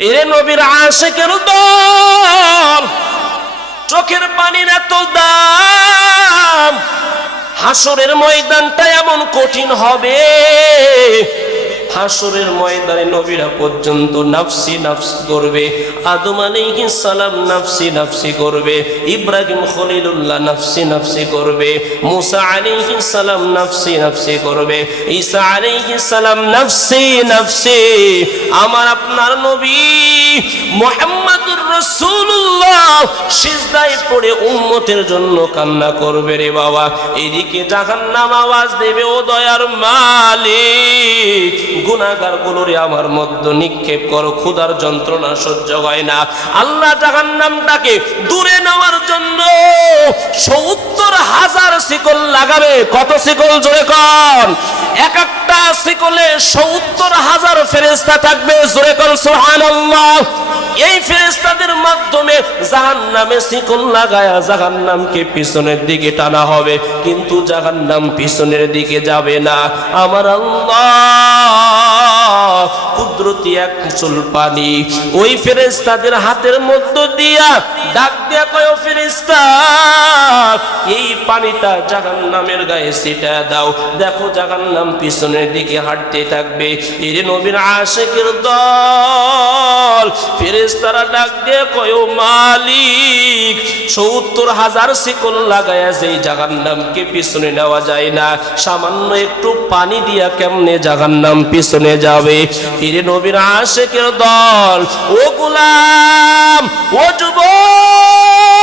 এরে নবীর আশিকের দল, চোখের পানির এত দাম, হাসরের ময়দানটা এমন কঠিন হবে, হাসরের ময়দানে নবীরা পর্যন্ত নাফসি নাফসি করবে। আদম আলাইহিস সালাম নাফসি নাফসি করবে, ইব্রাহিম খলিলুল্লাহ নাফসি নাফসি করবে, মুসা আলাইহিস সালাম নাফসি নাফসি করবে, ঈসা আলাইহিস সালাম নাফসি নাফসি। আমার আপনার নবী মুহাম্মদুর রাসূলুল্লাহ সিজদায় পড়ে উম্মতের জন্য কান্না করবে রে বাবা। এদিকে জাহান্নাম আওয়াজ দেবে, ও দয়ার মালিক, গুনাহগার গুলোরে আমার মধ্যে নিক্ষেপ করো, ক্ষুধার যন্ত্রণা সহ্য হয় না। আল্লাহ জাহান্নামটাকে দূরে নেওয়ার জন্য ৭০,০০০ শিকল লাগাবে। কত শিকল জোরে কর? এক একটা শিকলে ৭০,০০০ ফেরেশতা থাকবে। জোরে কর সুবহানাল্লাহ। এই ফেরেশতাদের মাধ্যমে জাহান্নামে শিকল লাগায়া জাহান্নামকে পিছনের দিকে টানা হবে, কিন্তু জাহান্নাম পিছনের দিকে যাবে না। আমার আল্লাহ কুদরতি এক চুল পানি ওই ফেরেশতাদের হাতের মধ্য দিয়া ডাক দিয়া কয়, ও ফেরেশতা, এই পানিটা জাহান্নামের গায়ে ছিটায় দাও। দেখো জাহান্নাম পিছনের দিকে হাঁটতে থাকবে। এর নবীর আশিকের দল ফেরেশতারা ডাক দিয়ে কয়, ও মালিক, ৭০,০০০ শিকল লাগায়া যেই জাহান্নামকে পিছনে নেওয়া যায় না, সামান্য একটু পানি দিয়া কেমনে জাহান্নাম পিছনে যাবে? এর নবীর আশিকের দল, ও গোলাম, ও যুবক,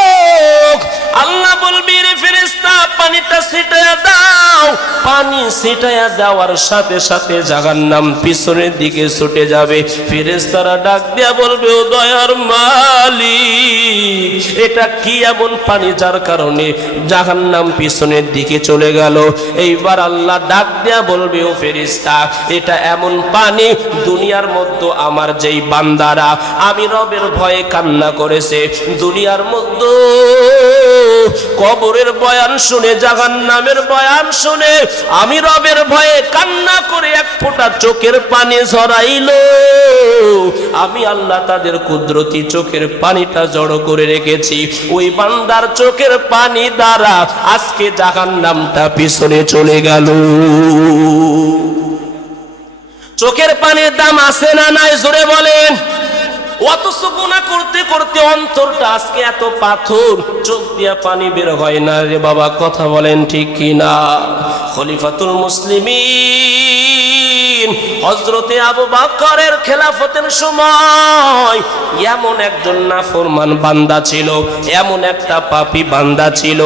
আল্লাহ বলবি রে ফেরেশতা, পানিটা ছিটায়া দাও। পানি ছিটায়া দেওয়ার সাথে সাথে জাহান্নাম পিছনের দিকে ছুটে যাবে। ফেরেশতারা ডাক দিয়া বলবে, ও দয়ার মালিক, এটা কি এমন পানি যার কারণে জাহান্নাম পিছনের দিকে চলে গেল? এইবার আল্লাহ ডাক দিয়া বলবে, ও ফেরেশতা, এটা এমন পানি, দুনিয়ার মধ্যে আমার যেই বান্দারা আমি রবের ভয়ে কান্না করেছে, দুনিয়ার মধ্যে কবরের বয়ান শুনে, জাহান্নামের বয়ান শুনে আমি রবের ভয়ে কান্না করে এক ফোঁটা চোখের পানি ঝরাইলো, আমি আল্লাহ তাদের কুদরতি চোখের পানিটা জড়ো করে রেখেছি। ওই বান্দার চোখের পানি দ্বারা আজকে জাহান্নামটা পিছনে চলে গেল। চোখের পানির দাম আছে না নাই জোরে বলেন? অথচ গুনাহ করতে করতে অন্তরটা আজকে এত পাথর, চোখ দিয়া পানি বের হয় না রে বাবা। কথা বলেন ঠিক কিনা? খলিফাতুল মুসলিমিন হযরতে আবু বকরের খেলাফতের সময় এমন একজন নাফরমান বান্দা ছিল, এমন একটা পাপী বান্দা ছিল,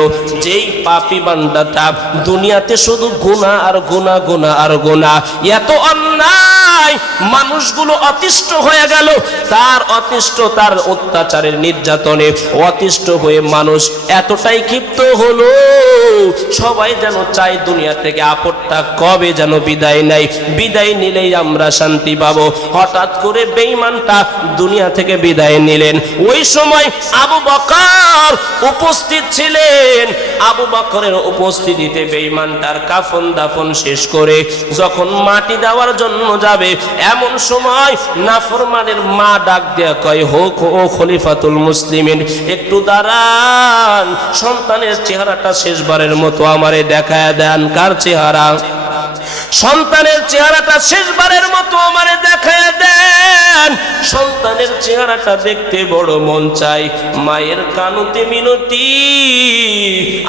যেই পাপী বান্দাটা দুনিয়াতে শুধু গুনাহ আর গুনাহ, গুনাহ আর গুনাহ, এত অন্যায়, মানুষগুলো অতিষ্ঠ হয়ে গেল তার অতিষ্ঠ, তার অত্যাচারের নির্যাতনে অতিষ্ঠ হয়ে মানুষ এতটাই ক্ষিপ্ত হলো, সবাই যেন চায় দুনিয়া থেকে আপদটা কবে যেন বিদায় নেয়, বিদায় নিলেই আমরা শান্তি পাবো। হঠাৎ করে বেঈমানটা দুনিয়া থেকে বিদায় নিলেন। ওই সময় আবু বকর উপস্থিত ছিলেন। আবু বকরের উপস্থিতিতে বেঈমানটার কাফন দাফন শেষ করে যখন মাটি দেওয়ার জন্য যাবে, এমন সময় নাফরমানের মা ডাক দেয়া কয়, হোক ও খলিফাতুল মুসলিমিন, একটু দাঁড়ান, সন্তানের চেহারাটা শেষবারের মতো আমারে দেখায় দেন। কার চেহারা? সন্তানের চেহারাটা শেষবারের মতো আমারে দেখায় দেন। সন্তানের চেহারাটা দেখতে বড় মন চাই। মায়ের কানুতে মিনতি।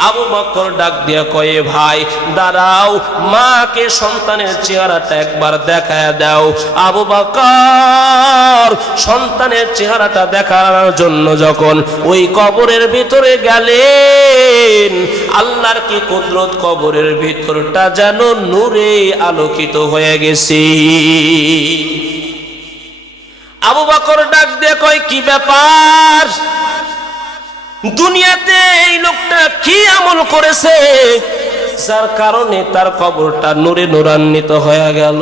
আবু বকর ডাক দিয়া কয়ে, ভাই দাঁড়াও, মাকে সন্তানের চেহারাটা একবার দেখায় দাও। আবু বকর সন্তানের চেহারাটা দেখার জন্য যখন ওই কবরের ভিতরে গেলেন, আল্লাহর কি কুদরত, কবরের ভিতরটা যেন নূরে আলোকিত হয়ে গেছে। আবু বকর ডাক দিয়ে কয়, কি ব্যাপার? দুনিয়াতে এই লোকটা কি আমল করেছে যার কারণে তার কবরটা নূরে নূরান্বিত হয়ে গেল?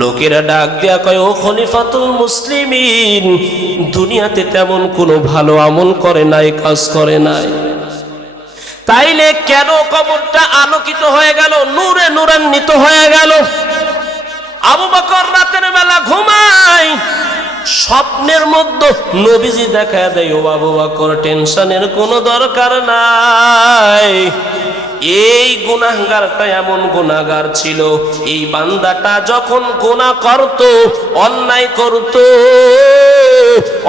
লোকেরা ডাক দিয়া কয়, ও খলিফাতুল মুসলিমিন, দুনিয়াতে তেমন কোনো ভালো আমল করে নাই, কাজ করে নাই, তাইলে কেন কবরটা আলোকিত হয়ে গেল, নূরে নূরান্বিত হয়ে গেল? আবু বকর রাতের বেলা ঘুমায়, স্বপ্নের মধ্যে নবীজি দেখা দেয়, ও আবু বকর টেনশনের কোনো দরকার নাই। এই গুনাহগারটা এমন গুনাহগার ছিল, এই বান্দাটা যখন গুনাহ করত, অন্যায় করত,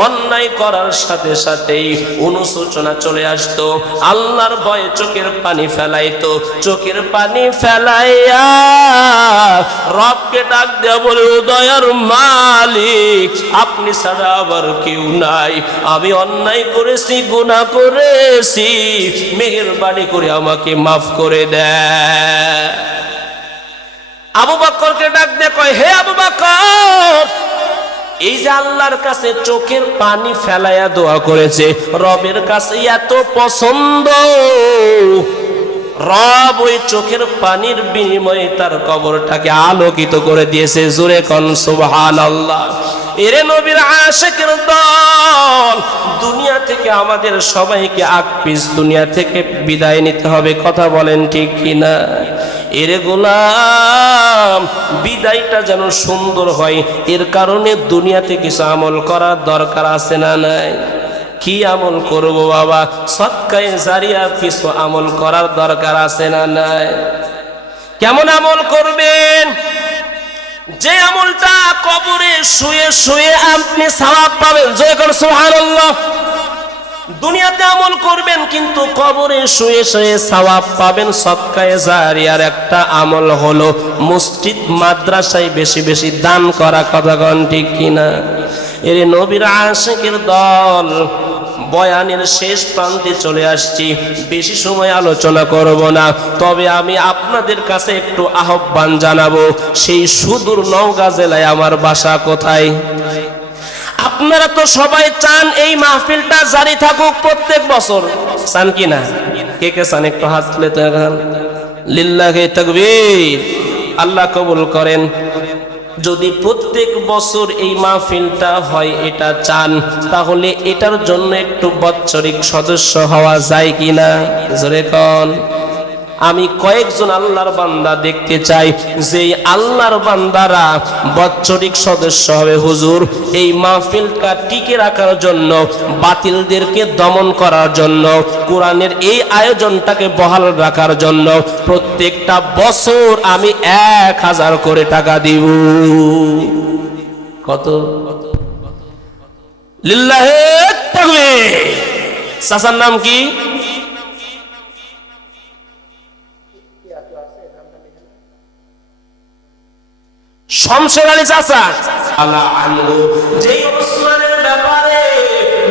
অন্যায় করার সাথে সাথেই অনুশোচনা চলে আসতো, আল্লাহর ভয়ে চোখের পানি ফেলাইতো, চোখের পানি ফেলাইয়া রবকে ডাক দেয়া বলে, ও দয়ার মালিক, আপনি ছাড়া আবার কেউ নাই, আমি অন্যায় করেছি, গুনাহ করেছি, মেহেরবানি করে আমাকে মাফ করে দেয়। আবু বকরকে ডাক দিয়ে কয়, হে আবু বকর, এই যে আল্লাহর কাছে চোখের পানি ফেলাইয়া দোয়া করেছে, রবের কাছে এত পছন্দ, রব ওই চোখের পানির বিনিময়ে তার কবরটাকে আলোকিত করে দিয়েছে। জোরে কোন সুবহানাল্লাহ। এরে নবীর আশিকের দল, দুনিয়া থেকে আমাদের সবাইকে আকপিস দুনিয়া থেকে বিদায় নিতে হবে, কথা বলেন ঠিক কিনা? এরে গোলাম, বিদায়টা যেন সুন্দর হয়, এর কারণে দুনিয়াতে কিছু আমল করার দরকার আছে না নাই? কি আমল করব বাবা? সদকায়ে জারিয়া কিছু আমল করার দরকার আছে না নাই? কেমন আমল করবেন? যে আমলটা কবরে শুয়ে শুয়ে আপনি সওয়াব পাবেন। যখন সুবহানাল্লাহ। দুনিয়াতে আমল করবেন কিন্তু কবরে শুয়ে শুয়ে সওয়াব পাবেন। সদকায়ে জারিয়ার একটা আমল হলো মসজিদ মাদ্রাসায় বেশি বেশি দান করা, কথা কোন ঠিক কিনা? এর নবীর আশিকের দল, বয়ানের শেষ প্রান্তে চলে আসছি, বেশি সময় আলোচনা করব না, তবে আমি আপনাদের কাছে একটু আহ্বান জানাবো। সেই সুদূর নওগাঁ জেলায় আমার বাসা কোথায়? আপনারা তো সবাই চান এই মাহফিলটা জারি থাকুক প্রত্যেক বছর, চান কি না? কে কে চান একটু হাত তুলে তো এখন। লিল্লাহি তাকবীর। আল্লাহ কবুল করেন। যদি প্রত্যেক বছর এই মাহফিলটা হয় এটা চান, তাহলে এটার জন্য একটু বাৎসরিক সদস্য হওয়া যায় কিনা? জোরে কোন। আমি কয়েকজন আল্লাহর বান্দা দেখতে চাই যে আল্লাহর বান্দারা বাৎসরিক সদস্য হবে। হুজুর, এই মাহফিলটা টিকে রাখার জন্য, বাতিলদেরকে দমন করার জন্য, কোরআনের এই আয়োজনটাকে বহাল রাখার জন্য প্রত্যেকটা বছর আমি 1000 করে টাকা দিব। কত? লিল্লাহি তাকবীর। চাচার নাম কি? শমশের আলী চাচা। আল্লাহ আনহু যেই উসমানের ব্যাপারে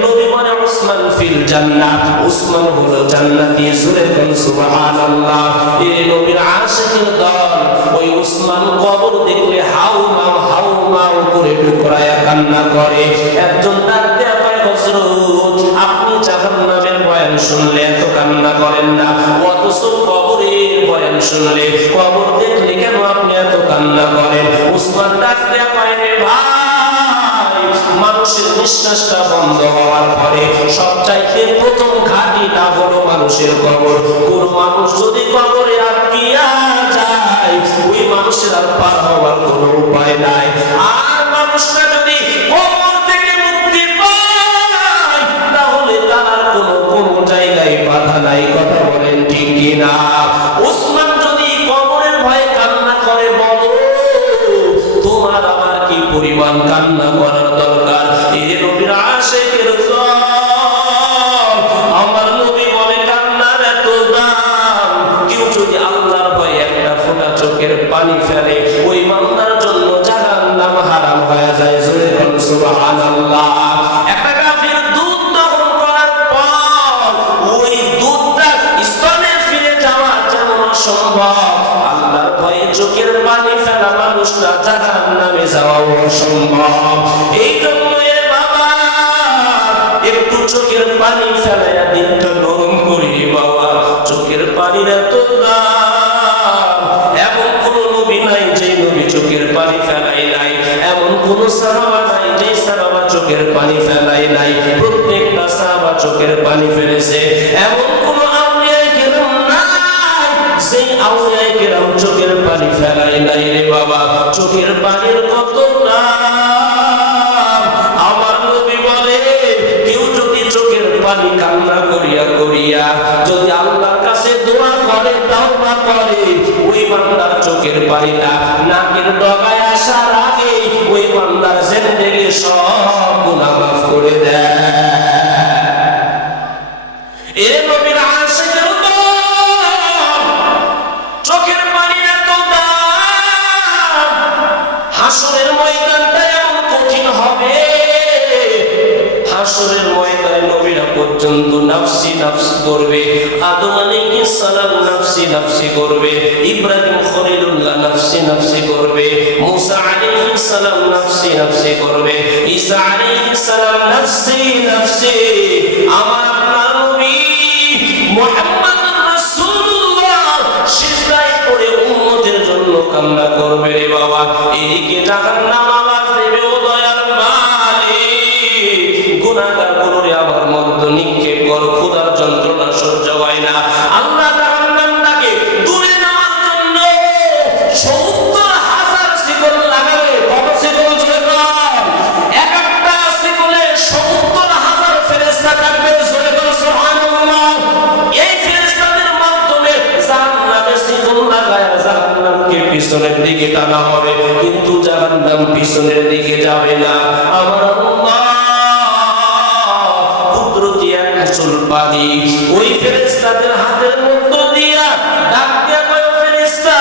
নবী বলে উসমান ফিল জান্নাহ, উসমান হলো জান্নাতি। জোরে বলেন সুবহানাল্লাহ। এই নবীর আশিকের দল, ওই উসমান কবর দেখলে হাউমাউ হাউমাউ করে টুকরায়া কান্না করে। একজন ডাকতে কয়, হযরত আপনি জাহান্নামের বয়ান শুনলে এত কান্না করেন না, অথচ কবরের বয়ান শুনলে, কবর দেখলে কেন আপনি এত কান্না করেন? উসমান ডাকতে কয়, রে ভাই, মানুষের নিঃশ্বাসটা বন্ধ হওয়ার পরে সবচাইতে প্রথম ঘাটিটা হলো মানুষের কবর। কোন মানুষ যদি কবরে আটকিয়া যায়, ওই মানুষের আর পার হওয়ার কোনো উপায় নাই। আর মানুষটা যদি কবর থেকে মুক্তি পায়, তাহলে তার কোনো জায়গায় বাধা নাই, কথা বলেন ঠিক কিনা? উসমান যদি কবরের ভয়ে কান্না করে, বলো তোমার আমার কি পরিমাণ কান্না করার দরকার? এই নবীর আশিকের দল, আমার নবী বলে কান্নার এত দাম। কেউ যদি আল্লাহর ভয়ে একটা ফোঁটা চোখের পানি ফেলে, ওই বান্দার জন্য জাহান্নাম হারাম হয়ে যায়। জোরে বলেন সুবহানাল্লাহ। একটা কাফির দুধ দহন করার পর ওই দুধটা স্তনে ফিরে যাওয়া যেমন অসম্ভব, আল্লাহর ভয়ে চোখের পানি ফেলা মানুষটা জাহান্নামে যাওয়া অসম্ভব। এই জন্য বাবা, একটু চোখের পানি ফেলাইয়া দিনটা নরম করি বাবা। চোখের পানির এত দাম, এমন কোন নবী নাই যে নবী চোখের পানি ফেলাই নাই, এমন কোন সাহাবা নাই যে সাহাবা চোখের পানি ফেলাই নাই। প্রত্যেকটা সাহাবা চোখের পানি ফেলেছে। এমন কোন আউলিয়া কেরাম নাই সেই আউলিয়া কেরাম চোখের পানি ফেলাই নাই রে বাবা। চোখের পানির কত নাম, আমার পানিটা নাকের ডগায় আসার আগে ওই বান্দার জিন্দেগি সব গুনাহ মাফ করে দেয়। এ নবীর আশিকের দল, চোখের পানি এত দাম, হাসরের ময়দানটা এমন কঠিন হবে, হাসরের ময়দানে নবীরা পর্যন্ত নাফসি নাফসি করবে। আদম আলাইহিস সালাম নাফসি নাফসি করবে, ইব্রাহিম খলিলুল্লাহ নাফসি নাফসি করবে, মুসা আলাইহিস সালাম নাফসি নাফসি করবে, ঈসা আলাইহিস সালাম নাফসি নাফসি। আমার আপনার নবী মুহাম্মদুর রাসূলুল্লাহ সিজদায় পড়ে উম্মতের জন্য কান্না করবে রে বাবা। এদিকে জাহান্নাম আওয়াজ দেবে, ও দয়ার মালিক, গুনাহগার গুলোরে আমার মধ্যে নিক্ষেপ কর, ক্ষুধার যন্ত্রণা সহ্য হয় না। আল্লাহ জাহান্নামটাকে দূরে নেওয়ার জন্য ৭০,০০০ শিকল লাগাবে। কত শিকল জোরে বল? এক একটা শিকলে ৭০,০০০ ফেরেশতা থাকবে। জোরে বল সুবহানাল্লাহ। এই ফেরেশতাদের মাধ্যমে জাহান্নামে শিকল লাগায় জাহান্নামকে পিছনের দিকে টানা হবে, কিন্তু জাহান্নাম পিছনের দিকে যাবে না। আমার আল্লাহ কুদরতি এক চুল পানি ওই ফেরেশতাদের হাতের মধ্য দিয়া ডাক দিয়া কয়, ফেরেশতা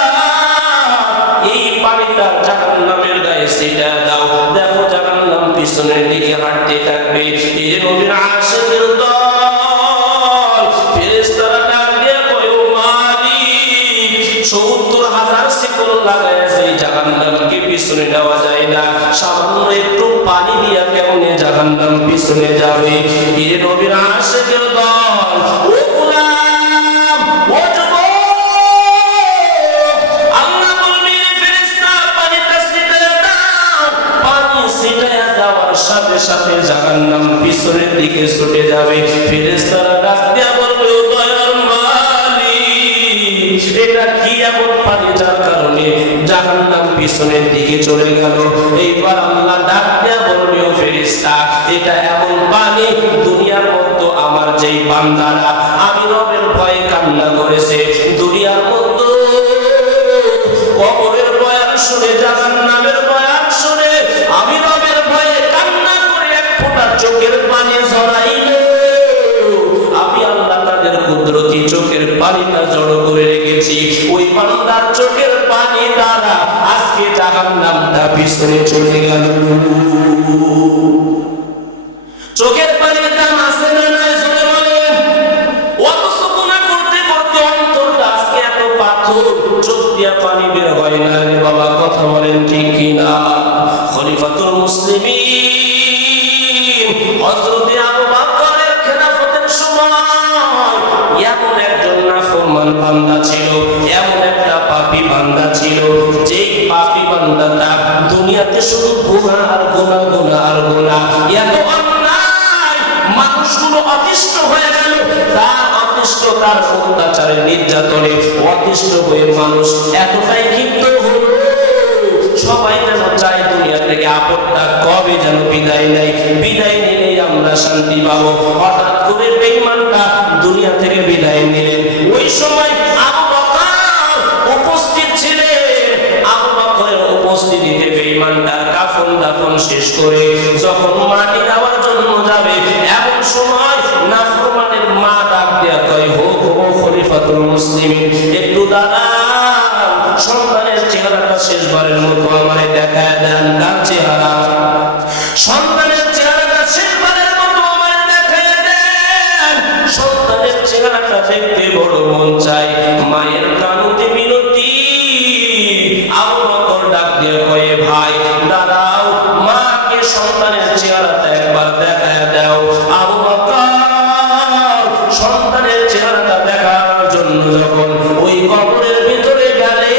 এই পানিটা জাহান্নামের গায়ে ছিটা দাও। দেখো জাহান্নাম পিছনের দিকে হাঁটতে থাকবে। এই নবীর আশিকের দল, ফেরেশতারা ডাক দিয়া কয়, ও মালিক, ৭০,০০০ শিকল লাগায় সেই জাহান্নামকে পিছনে দেওয়া যায় না, সামান্য একটু পানি দিয়া কেমনে জাহান্নাম পিছনে যাবে? এই নবীর আশিকের দল, ও গোলাম, ও যুবক, আল্লাহ বলবেন ফেরেশতা পানিটা ছিটায়া দাও। পানি ছিটায়া দেওয়ার সাথে সাথে জাহান্নাম পিছনের দিকে ছুটে যাবে। ফেরেশতারা ডাক দিয়া বলবে, ও দয়ার মালিক, এটা কি এমন পানি যার কারণে জাহান্নাম পিছনের দিকে চলে গেল? এইবার আল্লাহ ডাক দিয়া বলবে, ও ফেরেশতা, এটা এমন পানি দুনিয়ার মধ্যে আমার যেই বান্দারা আমি রবের ভয়ে কান্না করেছে, দুনিয়ার মধ্যে কবরের বয়ান শুনে, জাহান্নামের বয়ান শুনে আমি রবের ভয়ে কান্না করে এক ফোঁটা চোখের পানি ঝরাইল, আমি আল্লাহ তাদের কুদরতি চোখের পানিটা জড়ো করে রেখেছি। ওই বান্দার চোখের পানি দ্বারা আজকে জাহান্নামটা পিছনে চলে গেল। চোখের পানির দাম আছে না নাই জোরে বলেন? অথচ গুনাহ করতে করতে অন্তরটা আজকে এত পাথর, চোখ দিয়া পানি বের হয় না রে বাবা, কথা বলেন ঠিক কিনা? খলিফাতুল মুসলিমিন হযরতে আবু বকরের খেলাফতের সময় এমন একজন নাফরমান বান্দা ছিল, এমন একটা পাপী বান্দা ছিল, যেই পাপী বান্দাটা দুনিয়াতে শুধু গুনাহ আর গুনাহ, গুনাহ আর গুনাহ, এত অন্যায়, মানুষগুলো অতিষ্ঠ হয়ে গেল তার অতিষ্ঠতার অত্যাচারে, নির্যাতনে অতিষ্ঠ হয়ে মানুষ এতটাই ক্ষিপ্ত হলো, সবাই যেন চায় দুনিয়া থেকে আপদটা কবে যেন বিদায় নেয়, বিদায় নিলেই আমরা শান্তি পাবো। হঠাৎ করে বেঈমানটা দুনিয়া থেকে বিদায় নিলেন। ওই সময় আবু বকর উপস্থিত ছিলেন। আবু বকরের উপস্থিতিতে বেঈমানটার কাফন দাফন শেষ করে যখন মাটি দেওয়ার জন্য যাবে, এমন সময় নাফরমানের মা ডাক দেয়া কয়, হো খলিফাতুল মুসলিমিন, একটু দাঁড়ান, সন্তানের চেহারাটা শেষবারের মতো আমারে দেখায় দেন। কার চেহারা? সন্তানের চেহারাটা শেষবারের মতো আমারে দেখায় দেন। সন্তানের চেহারাটা দেখতে বড় মন চায়, মায়ের কানুতে মিনতি। আবু বকর ডাক দিয়ে কয়ে, ভাই দাঁড়াও, মাকে সন্তানের চেহারাটা একবার দেখায় দাও। আবু বকর সন্তানের চেহারাটা দেখার জন্য যখন ওই কবরের ভিতরে গেলে,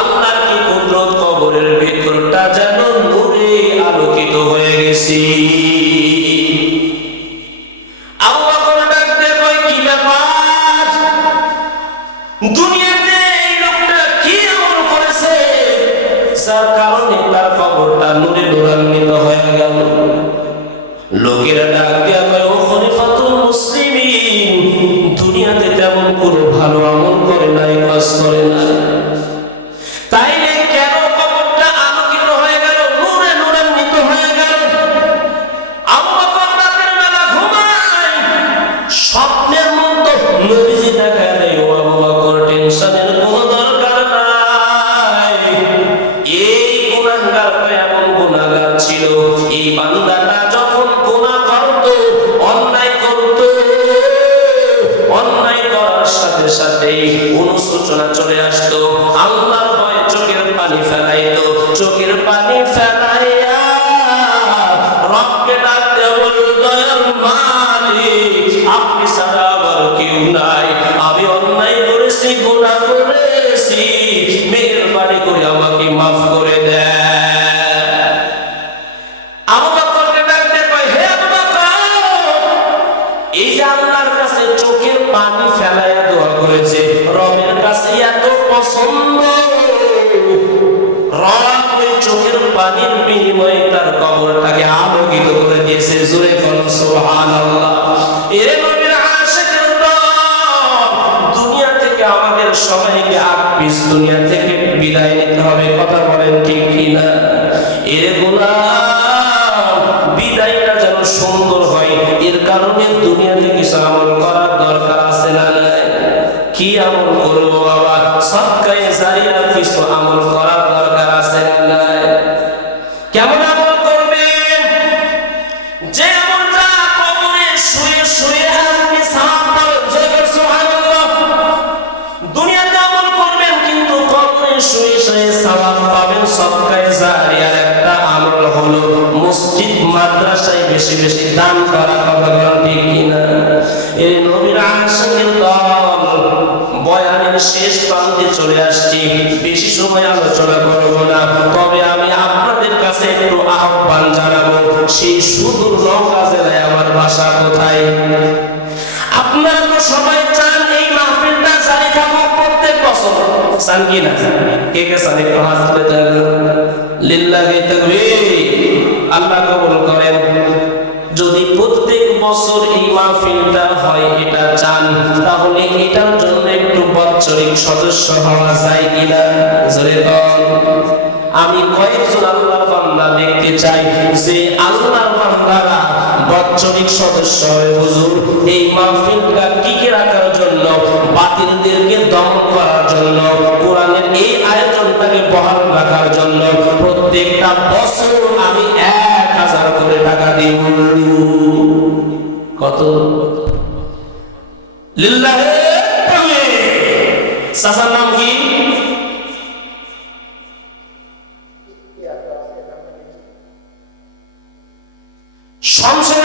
আল্লাহর কি কুদরত, কবরের ভিতরটা যেন নূরে আলোকিত হয়ে গেছে। আবু বকর ডাক দিয়ে কয়, কি ব্যাপার? দুনিয়াতে এই লোকটা কি এমন করেছে যার কারণে তার কবরটা নূরে নূরান্বিত হয়ে গেল? লোকেরা ডাক দিয়া কয়, ও খলিফাতুল মুসলিমিন, দুনিয়াতে তেমন কোনো ভালো আমল করে নাই, কাজ করে নাই, ছিল। এই বান্দাটা যখন গুনাহ করত, অন্যায় করত, অন্যায় করার সাথে সাথে অনুশোচনা চলে আসতো, আল্লাহর ভয়ে চোখের পানি ফেলাইতো। চোখের পানি ফেলাইয়া রবকে ডাকতে বলল, দয়ার মালিক, আপনি ছাড়া আমার কেউ নাই, আমি অন্যায় করেছি, গুনাহ করেছি, মেহেরবানি করে আমাকে মাফ করে দেন। আবু বকরকে ডাকতে কয়, হে আবু বকর, এই যে আল্লাহর কাছে চোখের পানি ফেলাইয়া দোয়া করেছে, রবের কাছে এত পছন্দ, রব ওই চোখের পানির বিনিময়ে তার কবরটাকে আলোকিত করে দিয়েছে। জোরে বলুন সুবহানাল্লাহ। এ নবীর আশিকের দল, দুনিয়া থেকে আমাদের সবাইকে আপিস দুনিয়া থেকে বিদায় নিতে হবে, কথা বলেন ঠিক কিনা? এর গোলাম, বিদায়টা যেন সুন্দর হয়, এর কারণে দুনিয়াতে কিছু আমল করার দরকার আছে না? কি আমল করবো বাবা? সদকায়ে জারিয়া কিছু আমল করার দরকার আছে না? কেমন আমল করবেন? যে আমলটা কবরে শুয়ে শুয়ে আপনি সওয়াব পাবেন। জয় সুবহানাল্লাহ। দুনিয়াতে আমল করবেন কিন্তু কবরে শুয়ে শুয়ে সওয়াব পাবেন। সদকায়ে জারিয়ার একটা আমল হলো মসজিদ মাদ্রাসায় বেশি বেশি দান করা, কথা বলেন ঠিক কিনা? এই নবীর আশিকের দল, বয়ানের শেষ প্রান্তে চলে আসছি, বেশি সময় আলোচনা করব না, তবে আমি আপনাদের কাছে একটু আহ্বান জানাবো। সেই সুদূর নওগাঁ জেলায় আমার বাসা কোথায়? আপনারা তো সবাই চান এই মাহফিলটা জারি থাকুক প্রত্যেক বছর, চান কি না? কে কে চান? একটু হাত তুলে দেন। লিল্লাহি তাকবীর। আল্লাহ কবুল করেন। যদি প্রত্যেক বছর এই মাহফিলটা হয় এটা চান, তাহলে এটার জন্য একটু বাৎসরিক সদস্য হওয়া যায় কিনা? জোরে বল। আমি কয়েকজন আল্লাহর বান্দা দেখতে চাই যে আল্লাহর বান্দারা বাৎসরিক সদস্য হয়ে হুজুর এই মাহফিলটা টিকে রাখার জন্য, বাতিলদেরকে দমন করার জন্য, কোরআনের এই আয়োজনটাকে বহাল রাখার জন্য প্রত্যেকটা বছর আমি 1000 করে টাকা দিব। কত? লিল্লাহি তাকবীর। সাসার নাম কি? শমশের